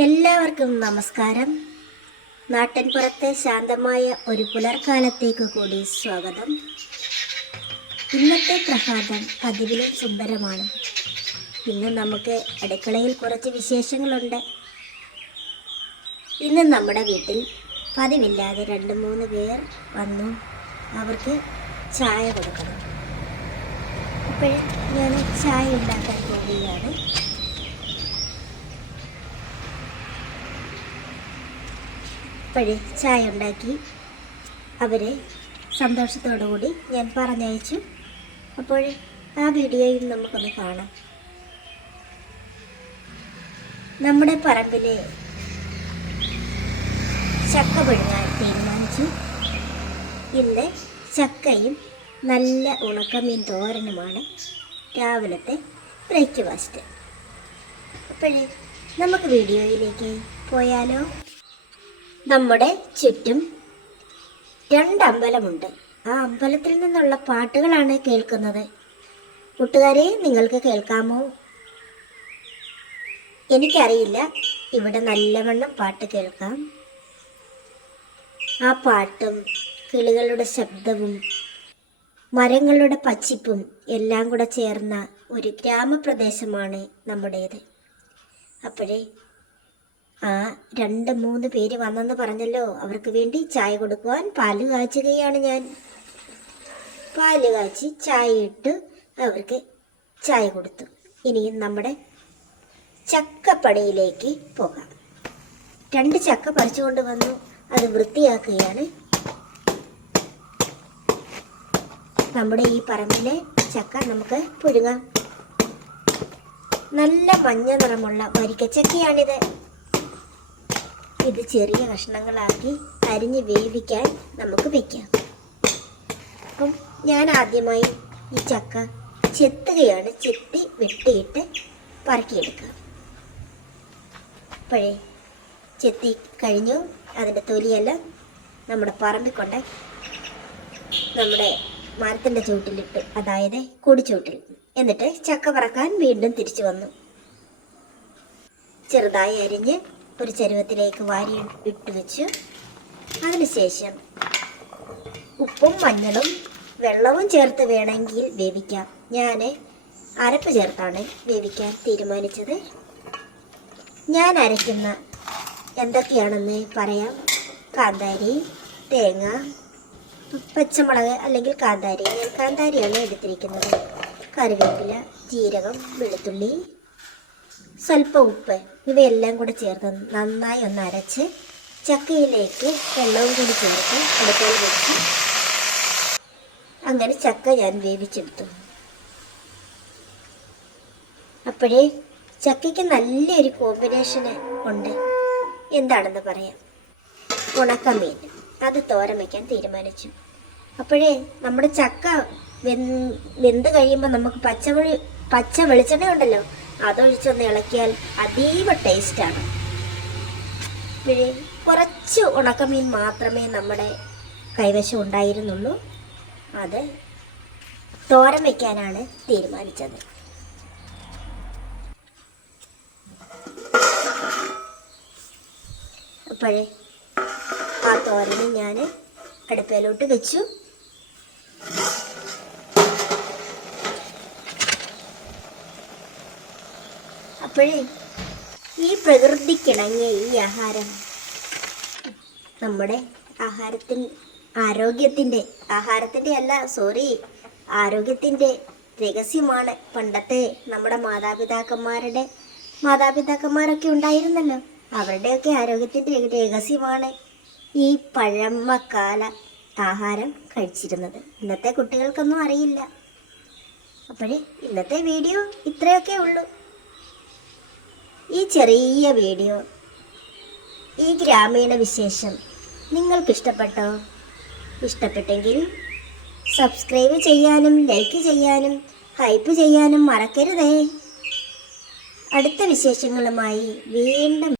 എല്ലാവർക്കും നമസ്കാരം. നാട്ടിൻപുറത്തെ ശാന്തമായ ഒരു പുലർക്കാലത്തേക്ക് കൂടി സ്വാഗതം. ഇന്നത്തെ പ്രഭാതം പതിവിലും സുന്ദരമാണ്. ഇന്ന് നമുക്ക് അടുക്കളയിൽ കുറച്ച് വിശേഷങ്ങളുണ്ട്. ഇന്ന് നമ്മുടെ വീട്ടിൽ പതിവില്ലാതെ 2-3 പേർ വന്നു. അവർക്ക് ചായ കൊടുക്കണം. അപ്പോൾ ഞാൻ ചായ ഉണ്ടാക്കാൻ പോവുകയാണ്. അപ്പോഴേ ചായ ഉണ്ടാക്കി അവരെ സന്തോഷത്തോടു കൂടി ഞാൻ പറഞ്ഞയച്ചു. അപ്പോൾ ആ വീഡിയോയും നമുക്കൊന്ന് കാണാം. നമ്മുടെ പറമ്പിലെ ചക്ക പുഴുങ്ങാൻ തീരുമാനിച്ചു. ഇന്ന് ചക്കയും നല്ല ഉണക്കമീൻ തോരനുമാണ് രാവിലത്തെ ബ്രേക്ക്ഫാസ്റ്റ്. അപ്പോഴേ നമുക്ക് വീഡിയോയിലേക്ക് പോയാലോ? നമ്മുടെ ചുറ്റും 2 അമ്പലമുണ്ട്. ആ അമ്പലത്തിൽ നിന്നുള്ള പാട്ടുകളാണ് കേൾക്കുന്നത്. കൂട്ടുകാരെ, നിങ്ങൾക്ക് കേൾക്കാമോ? എനിക്കറിയില്ല. ഇവിടെ നല്ലവണ്ണം പാട്ട് കേൾക്കാം. ആ പാട്ടും കിളികളുടെ ശബ്ദവും മരങ്ങളുടെ പച്ചിപ്പും എല്ലാം കൂടെ ചേർന്ന ഒരു ഗ്രാമപ്രദേശമാണ് നമ്മുടേത്. അപ്പോഴേ ആ 2-3 പേര് വന്നെന്ന് പറഞ്ഞല്ലോ, അവർക്ക് വേണ്ടി ചായ കൊടുക്കുവാൻ പാല് കാച്ചുകയാണ് ഞാൻ. പാല് കാച്ചി ചായ ഇട്ട് അവർക്ക് ചായ കൊടുത്തു. ഇനിയും നമ്മുടെ ചക്കപ്പണിയിലേക്ക് പോകാം. 2 ചക്ക പറിച്ചുകൊണ്ട് വന്നു. അത് വൃത്തിയാക്കുകയാണ്. നമ്മുടെ ഈ പറമ്പിലെ ചക്ക നമുക്ക് പുഴുങ്ങാം. നല്ല മഞ്ഞ നിറമുള്ള വരിക്കച്ചക്കയാണിത്. ഇത് ചെറിയ കഷ്ണങ്ങളാക്കി അരിഞ്ഞ് വേവിക്കാൻ നമുക്ക് വയ്ക്കാം. അപ്പം ഞാൻ ആദ്യമായി ഈ ചക്ക ചെത്തുകയാണ്. ചെത്തി വെട്ടിയിട്ട് പറക്കിയെടുക്കുക. അപ്പോഴേ ചെത്തി കഴിഞ്ഞു. അതിൻ്റെ തൊലിയെല്ലാം നമ്മുടെ പറമ്പിൽ കൊണ്ട് നമ്മുടെ മരത്തിൻ്റെ ചുവട്ടിലിട്ടു, അതായത് കൊടിച്ചൂട്ടിൽ. എന്നിട്ട് ചക്ക പറക്കാൻ വീണ്ടും തിരിച്ചു വന്നു. ചെറുതായി അരിഞ്ഞ് ഒരു ചരുവത്തിലേക്ക് വാരി ഇട്ട് വെച്ചു. അതിനുശേഷം ഉപ്പും മഞ്ഞളും വെള്ളവും ചേർത്ത് വേണമെങ്കിൽ വേവിക്കാം. ഞാൻ അരപ്പ് ചേർത്താണ് വേവിക്കാൻ തീരുമാനിച്ചത്. ഞാൻ അരയ്ക്കുന്ന എന്തൊക്കെയാണെന്ന് പറയാം. കാന്താരി, തേങ്ങ, പച്ചമുളക് അല്ലെങ്കിൽ കാന്താരി. ഞാൻ കാന്താരിയാണ് എടുത്തിരിക്കുന്നത്. കറിവേപ്പില, ജീരകം, വെളുത്തുള്ളി, സ്വല്പം ഉപ്പ്, ഇവയെല്ലാം കൂടെ ചേർത്ത് നന്നായി ഒന്ന് അരച്ച് ചക്കയിലേക്ക് വെള്ളവും കൂടി ചേർത്ത് അടുപ്പയിൽ വെച്ച് അങ്ങനെ ചക്ക ഞാൻ വേവിച്ചെടുത്തു. അപ്പോഴേ ചക്കയ്ക്ക് നല്ലൊരു കോമ്പിനേഷന് ഉണ്ട്. എന്താണെന്ന് പറയാം. ഉണക്കമീൻ, അത് തോരൻ വയ്ക്കാൻ തീരുമാനിച്ചു. അപ്പോഴേ നമ്മുടെ ചക്ക വെന്ത് കഴിയുമ്പോൾ നമുക്ക് പച്ച വെളിച്ചെണ്ണ ഉണ്ടല്ലോ, അതൊഴിച്ചൊന്ന് ഇളക്കിയാൽ അതീവ ടേസ്റ്റാണ്. പിന്നെ കുറച്ച് ഉണക്കമീൻ മാത്രമേ നമ്മുടെ കൈവശം ഉണ്ടായിരുന്നുള്ളൂ. അത് തോരൻ വയ്ക്കാനാണ് തീരുമാനിച്ചത്. അപ്പോഴേ ആ തോരന് ഞാൻ അടുപ്പയിലോട്ട് വെച്ചു. അപ്പോഴേ ഈ പ്രകൃതിക്കിണങ്ങിയ ഈ ആഹാരം നമ്മുടെ ആരോഗ്യത്തിൻ്റെ രഹസ്യമാണ്. പണ്ടത്തെ നമ്മുടെ മാതാപിതാക്കന്മാരൊക്കെ ഉണ്ടായിരുന്നല്ലോ, അവരുടെയൊക്കെ ആരോഗ്യത്തിൻ്റെ രഹസ്യമാണ് ഈ പഴമക്കാല ആഹാരം കഴിച്ചിരുന്നത്. ഇന്നത്തെ കുട്ടികൾക്കൊന്നും അറിയില്ല. അപ്പോഴേ ഇന്നത്തെ വീഡിയോ ഇത്രയൊക്കെ ഉള്ളൂ. ഈ ചെറിയ വീഡിയോ, ഈ ഗ്രാമീണ വിശേഷം നിങ്ങൾക്കിഷ്ടപ്പെട്ടോ? ഇഷ്ടപ്പെട്ടെങ്കിൽ സബ്സ്ക്രൈബ് ചെയ്യാനും ലൈക്ക് ചെയ്യാനും ഹൈപ്പ് ചെയ്യാനും മറക്കരുതേ. അടുത്ത വിശേഷങ്ങളുമായി വീണ്ടും